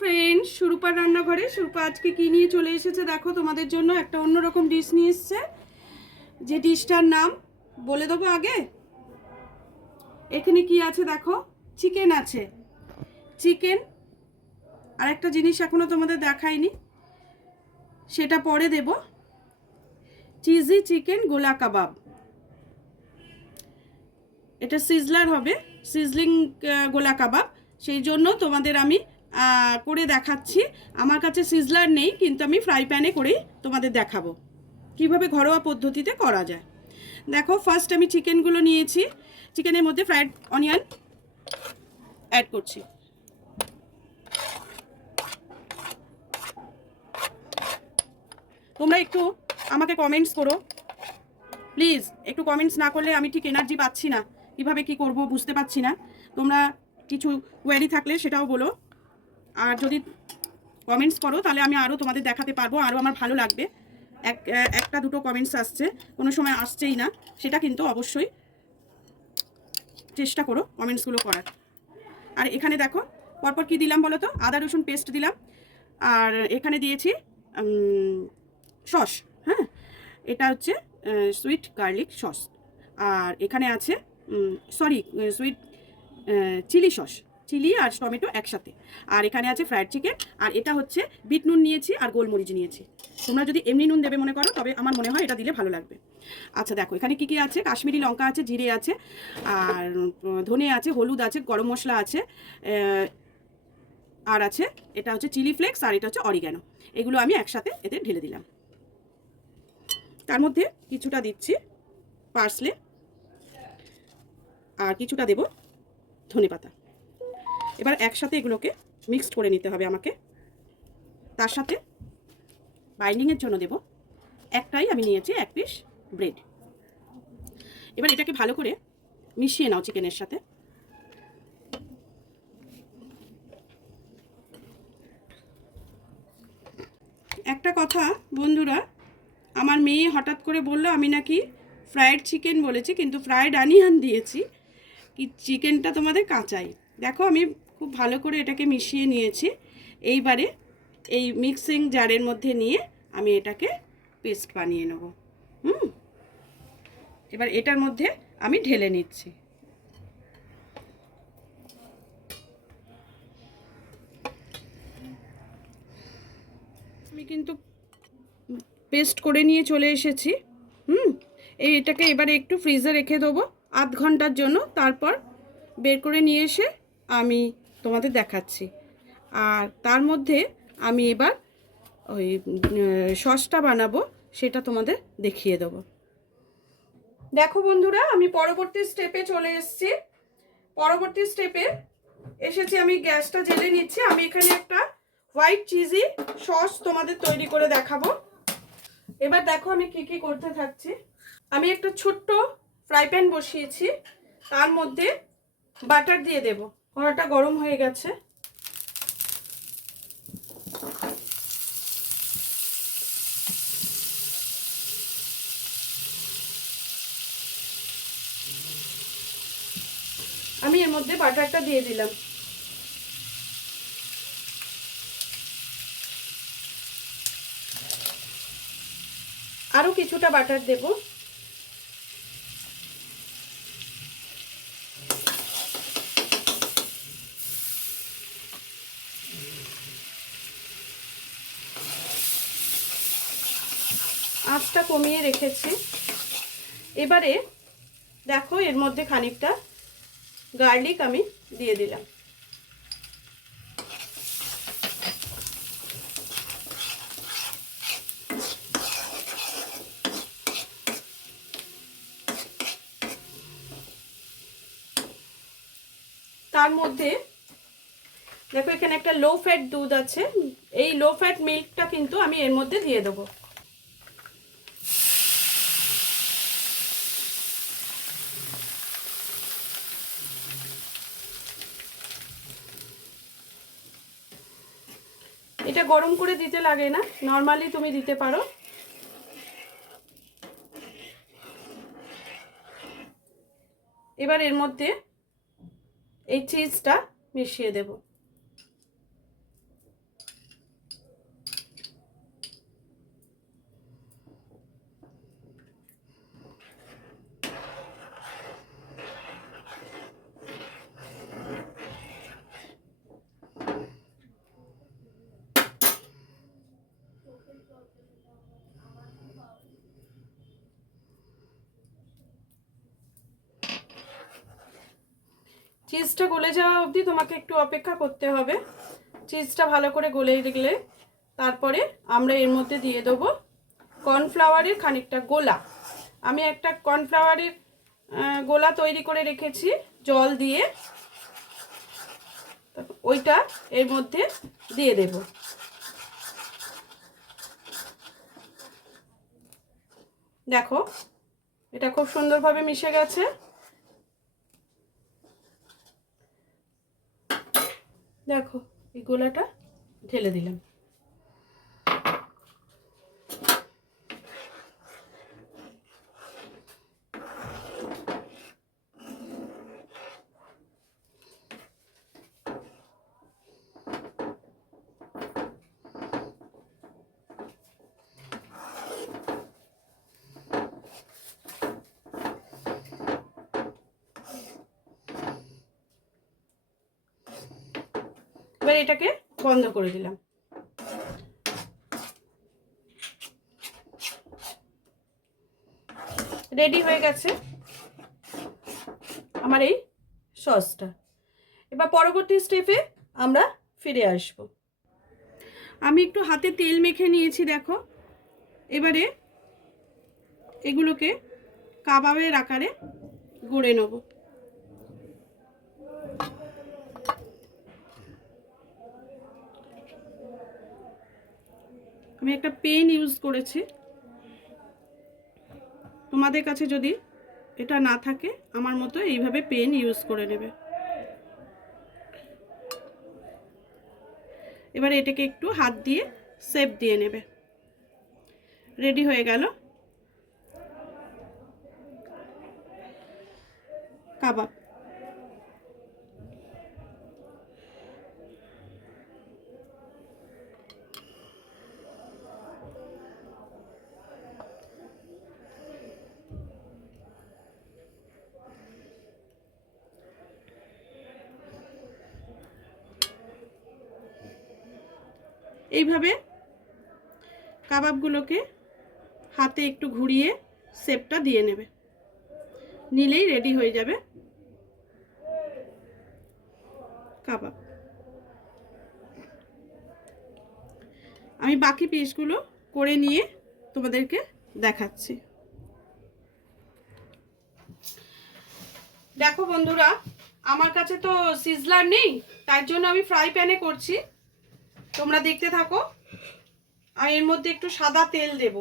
Friends, সুরূপার রান্নাঘরে সুরূপা আজকে কি নিয়ে চলে এসেছে দেখো। তোমাদের জন্য একটা অন্যরকম ডিশ নিয়ে এসেছে। যে ডিশটার নাম বলে দেবো আগে। এখানে কি আছে দেখো, চিকেন আছে। চিকেন আর একটা জিনিস এখনো তোমাদের দেখাইনি, সেটা পরে দেব। চিজি চিকেন গোলা কাবাব। এটা সিজলার হবে, সিজলিং গোলা কাবাব। সেই জন্য তোমাদের আমি করে দেখাচ্ছি। আমার কাছে সিজলার নেই, কিন্তু আমি ফ্রাই প্যানে করেই তোমাদের দেখাবো কিভাবে ঘরোয়া পদ্ধতিতে করা যায়। দেখো, ফার্স্ট আমি চিকেনগুলো নিয়েছি। চিকেনের মধ্যে ফ্রাইড অনিয়ন অ্যাড করছি। তোমরা একটু আমাকে কমেন্টস করো প্লিজ। একটু কমেন্টস না করলে আমি ঠিক এনার্জি পাচ্ছি না, কীভাবে কি করব বুঝতে পারছি না। তোমরা কিছু কোয়ারি থাকলে সেটাও বলো। আর যদি কমেন্টস করো তাহলে আমি আরও তোমাদের দেখাতে পারবো, আরও আমার ভালো লাগবে। একটা দুটো কমেন্টস আসছে, কোনো সময় আসছেই না, সেটা কিন্তু অবশ্যই চেষ্টা করো কমেন্টসগুলো করার। আর এখানে দেখো পরপর কি দিলাম বলো তো। আদা রসুন পেস্ট দিলাম, আর এখানে দিয়েছি সস। হ্যাঁ, এটা হচ্ছে সুইট গার্লিক সস। আর এখানে আছে সুইট চিলি সস, চিলি আর টমেটো একসাথে। আর এখানে আছে ফ্রাইড চিকেন। আর এটা হচ্ছে বিট নুন নিয়েছি আর গোলমরিচ নিয়েছি। তোমরা যদি এমনি নুন দেবে মনে করো, তবে আমার মনে হয় এটা দিলে ভালো লাগবে। আচ্ছা দেখো, এখানে কি কি আছে। কাশ্মীরি লঙ্কা আছে, জিরে আছে, আর ধনে আছে, হলুদ আছে, গরম মশলা আছে, আর আছে এটা হচ্ছে চিলি ফ্লেক্স, আর এটা হচ্ছে অরিগ্যানো। এগুলো আমি একসাথে এতে ঢেলে দিলাম। তার মধ্যে কিছুটা দিচ্ছি পার্সলে, আর কিছুটা দেব ধনেপাতা। এবার একসাথে এগুলোকে মিক্সড করে নিতে হবে আমাকে। তার সাথে বাইন্ডিংয়ের জন্য দেব একটাই আমি নিয়েছি 1 পিস ব্রেড। এবার এটাকে ভালো করে মিশিয়ে নাও চিকেনের সাথে। একটা কথা বন্ধুরা, আমার মেয়ে হঠাৎ করে বললো আমি নাকি ফ্রায়েড চিকেন বলেছি, কিন্তু ফ্রায়েড অনিয়ন দিয়েছি। কি চিকেনটা তোমাদের কাঁচাই। দেখো, আমি খুব ভালো করে এটাকে মিশিয়ে নিয়েছি। এইবারে এই মিক্সিং জারের মধ্যে নিয়ে আমি এটাকে পেস্ট বানিয়ে নেব। এবার এটার মধ্যে আমি ঢেলে নিচ্ছি। আমি কিন্তু পেস্ট করে নিয়ে চলে এসেছি। এটাকে এবারে একটু ফ্রিজে রেখে দেবো আধ ঘন্টার জন্য। তারপর বের করে নিয়ে এসে আমি তোমাদের দেখাচ্ছি। আর তার মধ্যে আমি এবার ওই সসটা বানাবো, সেটা তোমাদের দেখিয়ে দেবো। দেখো বন্ধুরা, আমি পরবর্তী স্টেপে চলে এসেছি। পরবর্তী স্টেপে এসেছি, আমি গ্যাসটা জ্বেলে নিচ্ছি। আমি এখানে একটা হোয়াইট চিজি সস তোমাদের তৈরি করে দেখাবো। এবার দেখো আমি কি কি করতে থাকছি। আমি একটা ছোট্ট ফ্রাই প্যান বসিয়েছি, তার মধ্যে বাটার দিয়ে দেব। কড়াটা গরম হয়ে গেছে। আমি এর মধ্যে বাটারটা দিয়ে দিলাম। আরো কিছুটা বাটার দেব। আঁচটা কমিয়ে রেখেছি। এবারে দেখো, এর মধ্যে খানিকটা গার্লিক আমি দিয়ে দিলাম। তার মধ্যে দেখো, এখানে একটা লো ফ্যাট দুধ আছে। এই লো ফ্যাট মিল্কটা কিন্তু আমি এর মধ্যে দিয়ে দেবো। এটা গরম করে দিতে লাগে না, নর্মালি তুমি দিতে পারো। এবার এর মধ্যে এই চিজটা মিশিয়ে দেব। চিজটা গলে যাওয়া অবধি তোমাকে একটু অপেক্ষা করতে হবে। চিজটা ভালো করে গলে গেলে তারপরে আমরা এর মধ্যে দিয়ে দেবো কর্নফ্লাওয়ারের খানিকটা গোলা। আমি একটা কর্নফ্লাওয়ারের গোলা তৈরি করে রেখেছি জল দিয়ে, ওইটা এর মধ্যে দিয়ে দেব। দেখো এটা খুব সুন্দরভাবে মিশে গেছে। দেখো এই গোলাটা ঢেলে দিলাম। এবার এটাকে বন্ধ করে দিলাম। রেডি হয়ে গেছে আমার এই সসটা। এবার পরবর্তী স্টেপে আমরা ফিরে আসব। আমি একটু হাতে তেল মেখে নিয়েছি দেখো। এবারে এগুলোকে কাবাবের আকারে গড়ে নেব। আমি একটা পেন ইউজ করেছি, তোমাদের কাছে যদি এটা না থাকে আমার মতো এইভাবে পেন ইউজ করে নেবে। এবার এটাকে একটু হাত দিয়ে শেপ দিয়ে নেবে। রেডি হয়ে গেল কাবাব। এইভাবে কাবাবগুলোকে হাতে একটু ঘুরিয়ে শেপটা দিয়ে নেবে, নিলেই রেডি হয়ে যাবে কাবাব। আমি বাকি পিসগুলো করে নিয়ে তোমাদেরকে দেখাচ্ছি। দেখো বন্ধুরা, আমার কাছে তো সিজলার নেই, তার জন্য আমি ফ্রাই প্যানে করছি। তোমরা দেখতে থাকো। আর এর মধ্যে একটু সাদা তেল দেব।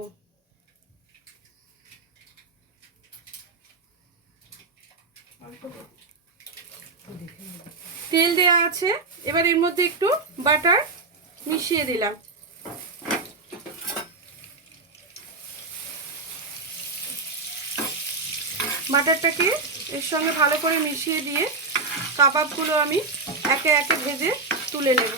তেল দেওয়া আছে, এবার এর মধ্যে একটু বাটার মিশিয়ে দিলাম। বাটারটাকে এর সঙ্গে ভালো করে মিশিয়ে দিয়ে কাবাবগুলো আমি একে একে ভেজে তুলে নেব।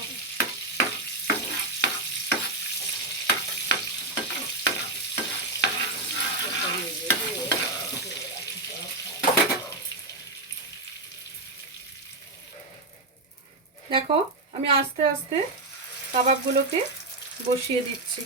দেখো আমি আস্তে আস্তে কাবাবগুলোকে বসিয়ে দিচ্ছি।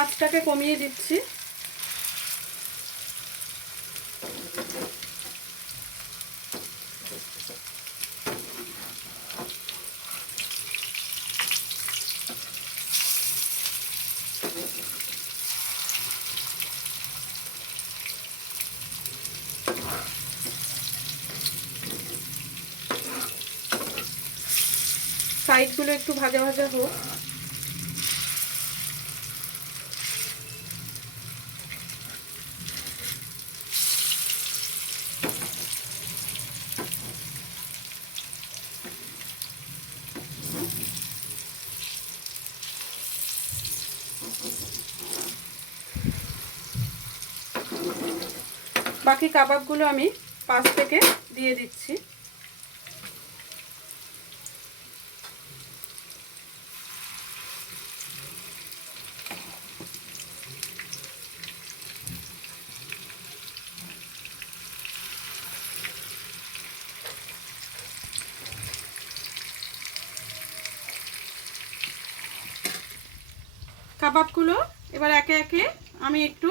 আঁচটাকে কমিয়ে দিচ্ছি। সাইডগুলো একটু ভাজা ভাজা হোক। বাকি কাবাবগুলো আমি পাশ থেকে দিয়ে দিচ্ছি। কাবাবগুলো এবার একে একে আমি একটু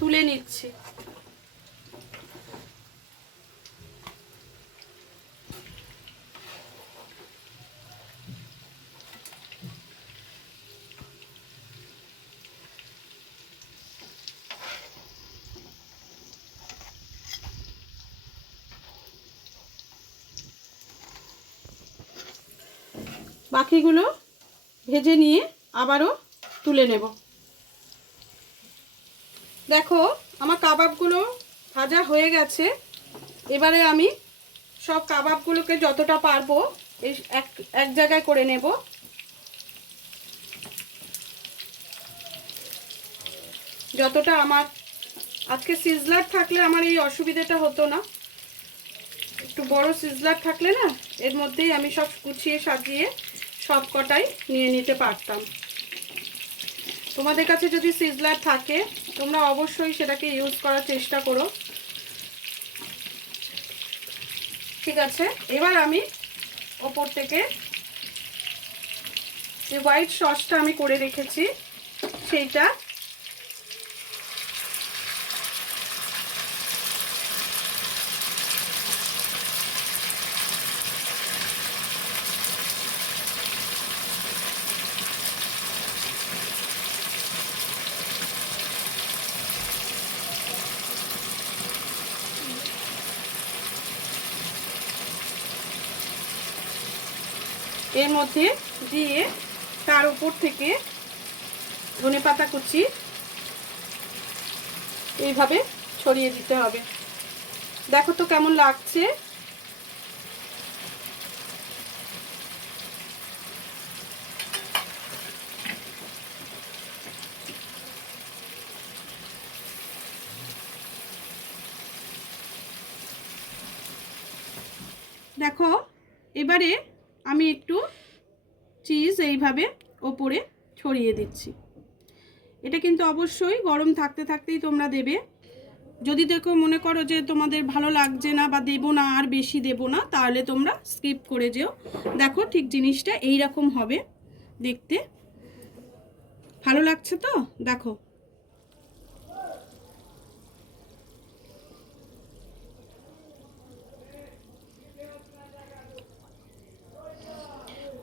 তুলে নিচ্ছি। বাকিগুলো ভেজে নিয়ে আবারও তুলে নেব। দেখো আমার কাবাবগুলো ভাজা হয়ে গেছে। এবারে আমি সব কাবাবগুলোকে যতটা পারবো এই এক জায়গায় করে নেব। যতটা আমার আজকে সিজলার থাকলে আমার এই অসুবিধাটা হতো না, একটু বড় সিজলার থাকলে না এর মধ্যেই আমি সব গুছিয়ে সাজিয়ে সব কটাই নিয়ে নিতে পারতাম। তোমাদের কাছে যদি সিজলার থাকে তোমরা অবশ্যই সেটাকে ইউজ করার চেষ্টা করো। ঠিক আছে, এবার আমি ওপর থেকে যে হোয়াইট সসটা আমি করে রেখেছি সেইটা এর মধ্যে দিয়ে তার উপর থেকে ধনেপাতা কুচি এইভাবে ছড়িয়ে দিতে হবে। দেখো তো কেমন লাগছে। দেখো এবারে আমি একটু চিজ এইভাবে ওপরে ছড়িয়ে দিচ্ছি। এটা কিন্তু অবশ্যই গরম থাকতে থাকতেই তোমরা দেবে। যদি দেখো মনে করো যে তোমাদের ভালো লাগছে না বা দেবো না, আর বেশি দেবো না, তাহলে তোমরা স্কিপ করে যেও। দেখো ঠিক জিনিসটা এই রকম হবে দেখতে। ভালো লাগছে তো? দেখো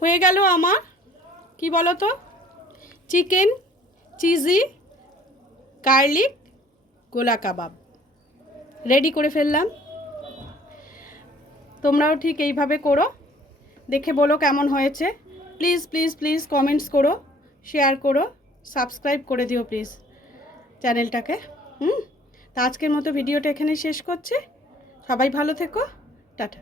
হয়ে গেল আমার, কি বলো তো, চিকেন চিজি গার্লিক গোলা কাবাব রেডি করে ফেললাম। তোমরাও ঠিক এইভাবে করো, দেখে বলো কেমন হয়েছে। প্লিজ প্লিজ প্লিজ কমেন্টস করো, শেয়ার করো, সাবস্ক্রাইব করে দিও প্লিজ চ্যানেলটাকে। তা আজকের মতো ভিডিওটা এখানে শেষ করছি। সবাই ভালো থেকো, টাটা।